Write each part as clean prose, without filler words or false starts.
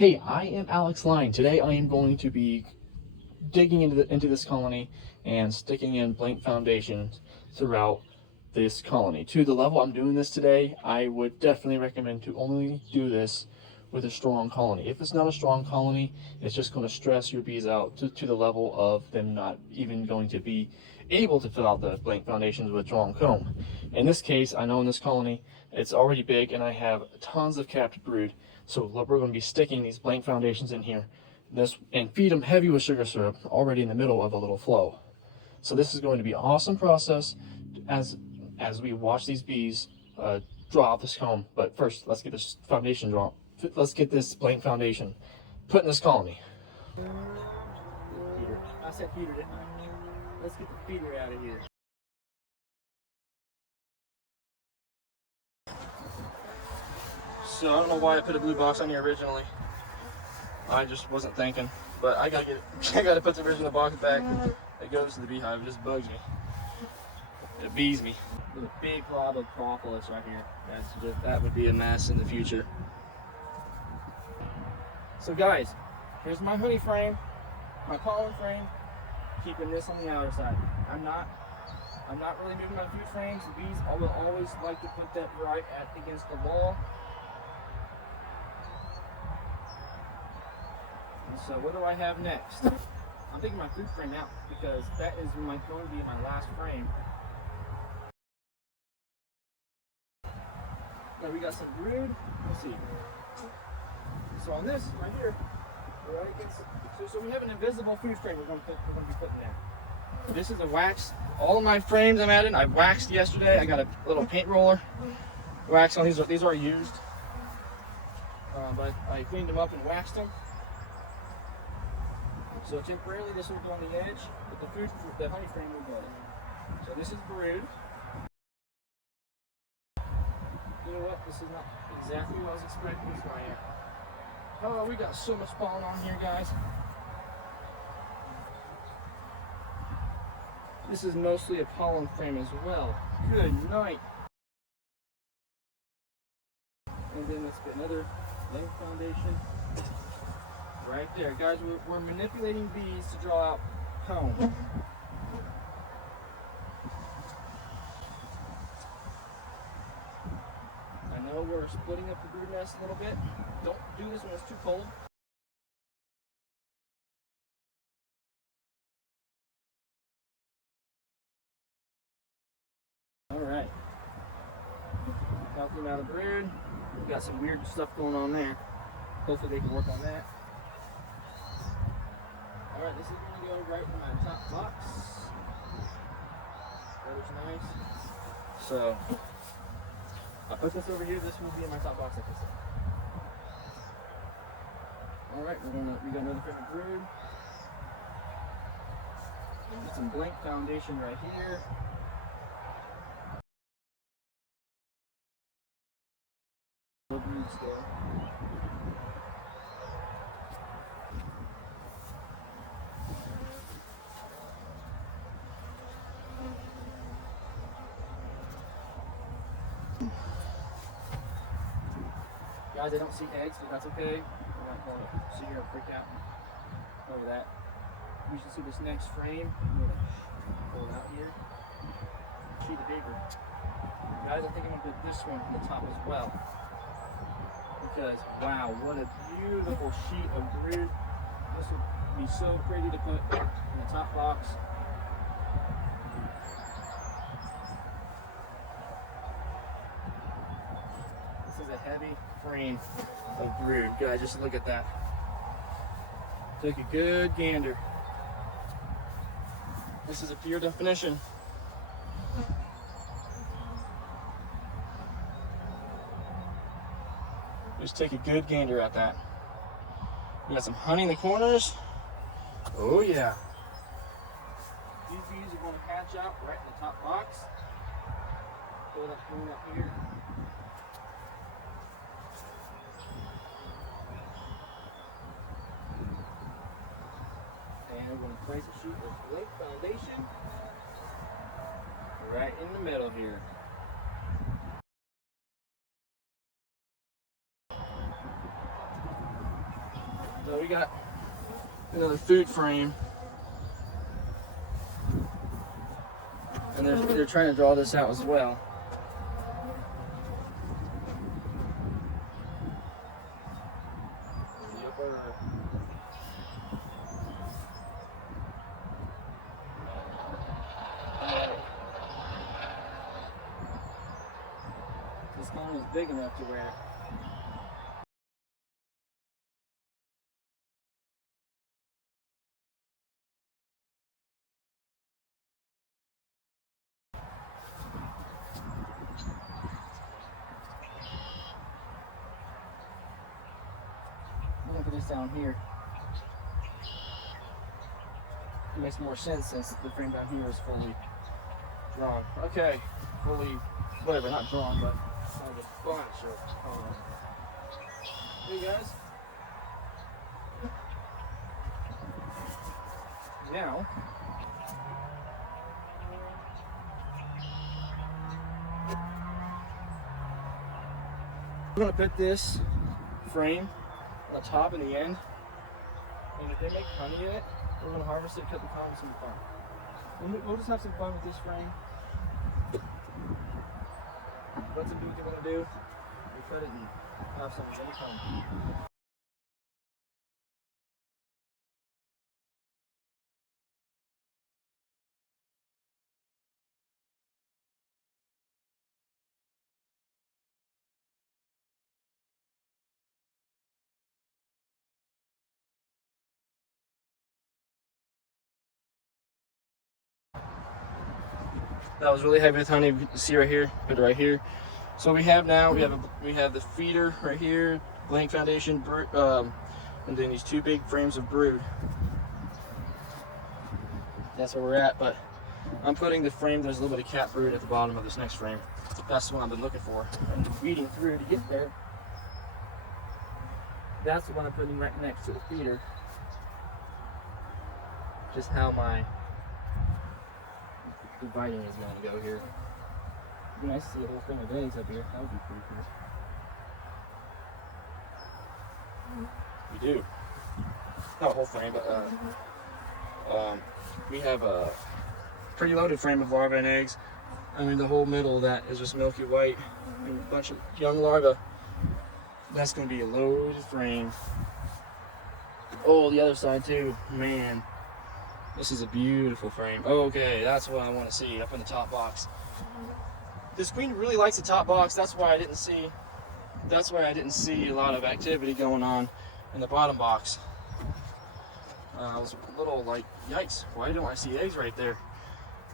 Hey, I am Alex Line. Today I am going to be digging into this colony and sticking in blank foundations throughout this colony. To the level I'm doing this today, I would definitely recommend to only do this with a strong colony. If it's not a strong colony, it's just going to stress your bees out to the level of them not even going to be able to fill out the blank foundations with strong comb. In this case, I know in this colony, it's already big and I have tons of capped brood. So we're going to be sticking these blank foundations in here and feed them heavy with sugar syrup already in the middle of a little flow. So this is going to be an awesome process as we watch these bees draw out this comb. But first, let's get this foundation drawn. Let's get this blank foundation put in this colony. Feeder. I said feeder, didn't I? Let's get the feeder out of here. So I don't know why I put a blue box on here originally. I just wasn't thinking, but I gotta get it. I gotta put the original box back. It goes to the beehive. It just bugs me. It bees me. There's a big glob of propolis right here. That would be a mess in the future. So guys, here's my honey frame, my pollen frame, keeping this on the outer side. I'm not really moving my food frames. The bees will always like to put that right against the wall. And so what do I have next? I'm taking my food frame out because that is going to be my last frame. Now we got some brood. Let's see. So on this right here, so we have an invisible food frame we're going to be putting there. This is a wax. All of my frames I'm adding, I waxed yesterday. I got a little paint roller. Wax on these are used, but I cleaned them up and waxed them. So temporarily this will go on the edge, but the honey frame will go. So this is brood. You know what? This is not exactly what I was expecting. So I am. Oh, we got so much pollen on here, guys. This is mostly a pollen frame as well. Good night. And then let's get another blank foundation right there. Guys, we're manipulating bees to draw out comb. I know we're splitting up the brood nest a little bit. Don't do this when it's too cold. Alright. Healthy amount of brood. We've got some weird stuff going on there. Hopefully they can work on that. Alright, this is going to go right in my top box. That looks nice. So, I'll put this over here. This will be in my top box, like I said. Alright, we got another frame of brood. Get some blank foundation right here. Guys, I don't see eggs, but that's okay. We're not going to see here and freak out over that. You should see this next frame. I'm going to pull it out here. Sheet of paper. Guys, I think I'm going to put this one on the top as well. Because, wow, what a beautiful sheet of brood. This would be so pretty to put in the top box. This is a heavy frame of brood. Guys, just look at that. Take a good gander. This is a pure definition. Just take a good gander at that. We got some honey in the corners. Oh yeah. These bees are going to hatch out right in the top box. Pull that comb up here. And we're going to place a sheet of blank foundation right in the middle here. So we got another food frame. And they're trying to draw this out as well. This colony is big enough to where I'm gonna put this down here. It makes more sense since the frame down here is fully drawn. Okay, fully, whatever, not drawn, but has a bunch of colors. Hey guys. Now, we're gonna put this frame on the top and the end, and if they make honey in it, we're gonna harvest it, cut the cones, and some fun. We'll just have some fun with this frame. Let them do what they want to do. We cut it and have some honeycomb. That was really heavy with honey. You can see right here, put it right here. So we have now, we have the feeder right here, blank foundation, and then these two big frames of brood. That's where we're at, but I'm putting the frame, there's a little bit of cat brood at the bottom of this next frame. That's the one I've been looking for and weeding through to get there. That's the one I'm putting right next to the feeder. Just how my dividing is going to go here. It'd be nice to see a whole thing of eggs up here. That would be pretty cool. We do. Not a whole frame, but we have a pretty loaded frame of larvae and eggs. I mean, the whole middle of that is just milky white and a bunch of young larvae. That's going to be a loaded frame. Oh, the other side too. Man, this is a beautiful frame. Okay, that's what I want to see up in the top box. This queen really likes the top box. That's why I didn't see a lot of activity going on in the bottom box. I was a little like, yikes, why don't I see eggs right there?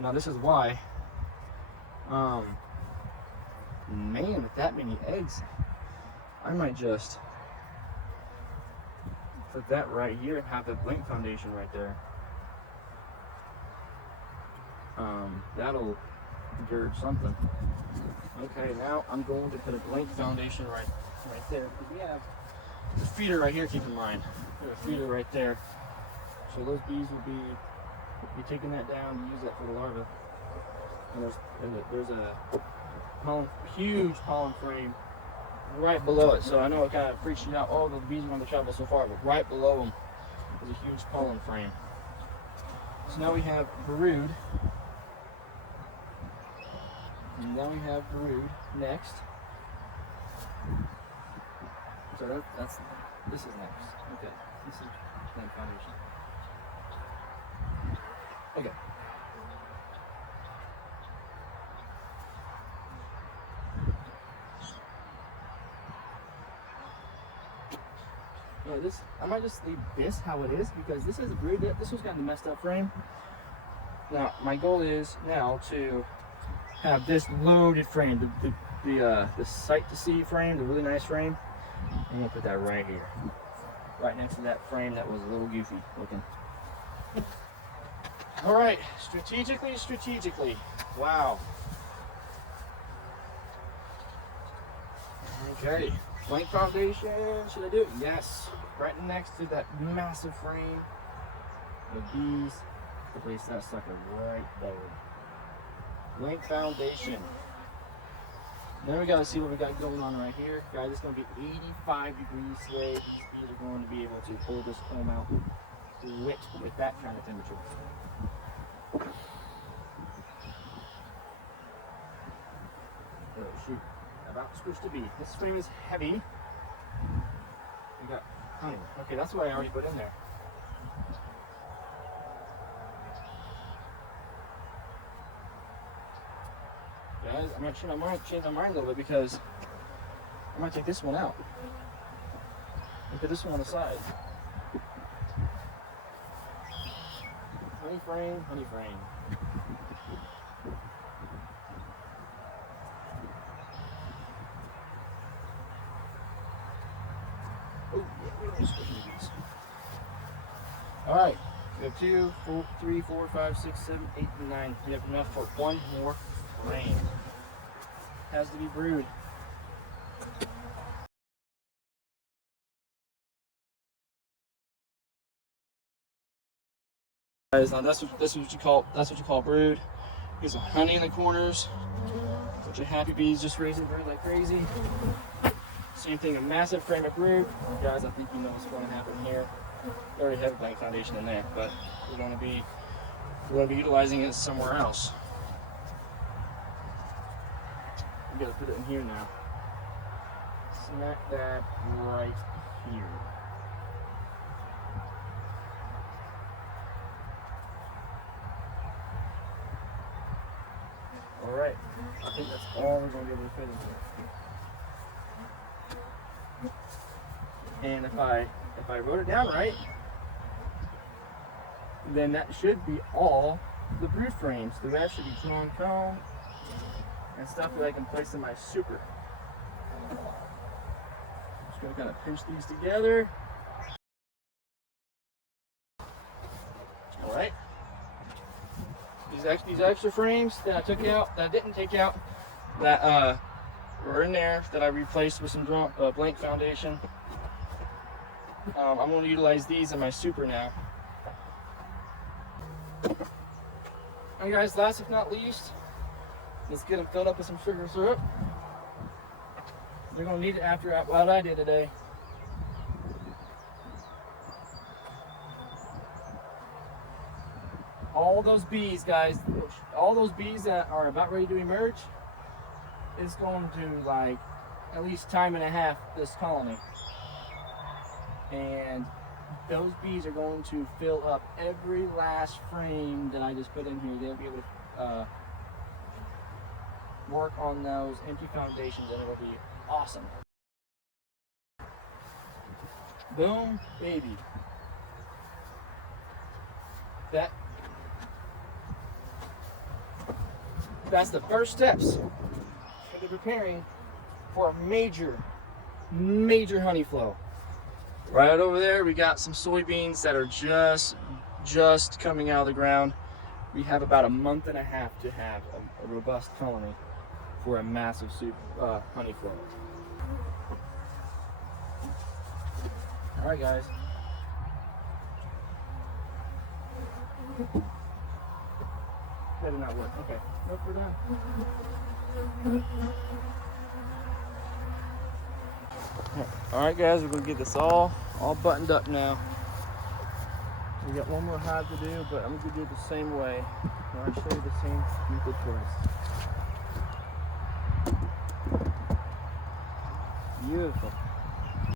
Now this is why. Man, with that many eggs, I might just put that right here and have the blank foundation right there. That'll gird something. Okay, now I'm going to put a blank foundation right there, because we have the feeder right here, keep in mind. We have a feeder right there. So those bees will be taking that down and use that for the larvae. And there's a huge pollen frame right below it. So I know it kind of freaks you out. Oh, the bees are going to travel so far, but right below them is a huge pollen frame. So now we have brood. And now we have brood next. So this is next. Okay, this is blank foundation. Okay. Now I might just leave this how it is, because this is a brood. This one's got the messed up frame. Now my goal is now to have this loaded frame, the sight to see frame, the really nice frame. I'm gonna put that right here, right next to that frame that was a little goofy looking. All right, strategically. Wow. Okay, blank foundation. Should I do it? Yes. Right next to that massive frame. The bees. Place that sucker right there. Blank foundation. Then we gotta see what we got going on right here. Guys, it's gonna be 85 degrees today. These bees are going to be able to pull this comb out with that kind of temperature. Oh shoot, about to squish the bee. This frame is heavy. We got honey. Okay, that's what I already put in there. Guys, I'm gonna change my mind a little bit because I might take this one out and put this one on the side. Honey frame, honey frame. Oh, yeah, all right, we have 2, 4, 3, 4, 5, 6, 7, 8, and 9. We have enough for one more frame. Has to be brood. Guys, now that's what you call brood. Get some honey in the corners. Bunch of happy bees just raising brood like crazy. Same thing, a massive frame of brood. Guys, I think you know what's going to happen here. We already have a blank foundation in there, but we're going to be utilizing it somewhere else. We gotta put it in here now. Smack that right here. All right, I think that's all we're gonna be able to fit in here. And if I wrote it down right, then that should be all the brood frames. The rest should be drawn comb and stuff that I can place in my super. Just gonna kind of pinch these together. All right. These extra frames that I took out, that I didn't take out, that were in there, that I replaced with some blank foundation. I'm going to utilize these in my super now. And guys, last if not least, let's get them filled up with some sugar syrup. They're going to need it after what I did today. All those bees, guys, all those bees that are about ready to emerge, it's going to like at least time and a half this colony. And those bees are going to fill up every last frame that I just put in here. They'll be able to work on those empty foundations, and it'll be awesome. Boom, baby. That's the first steps into preparing for a major honey flow. Right over there, we got some soybeans that are just coming out of the ground. We have about a month and a half to have a robust colony for a massive honey flow. All right, guys. That did not work. Okay. Nope, we're done. All right, guys, we're gonna get this all buttoned up now. We got one more hive to do, but I'm gonna do it the same way. I'll show you the same method twice. Beautiful.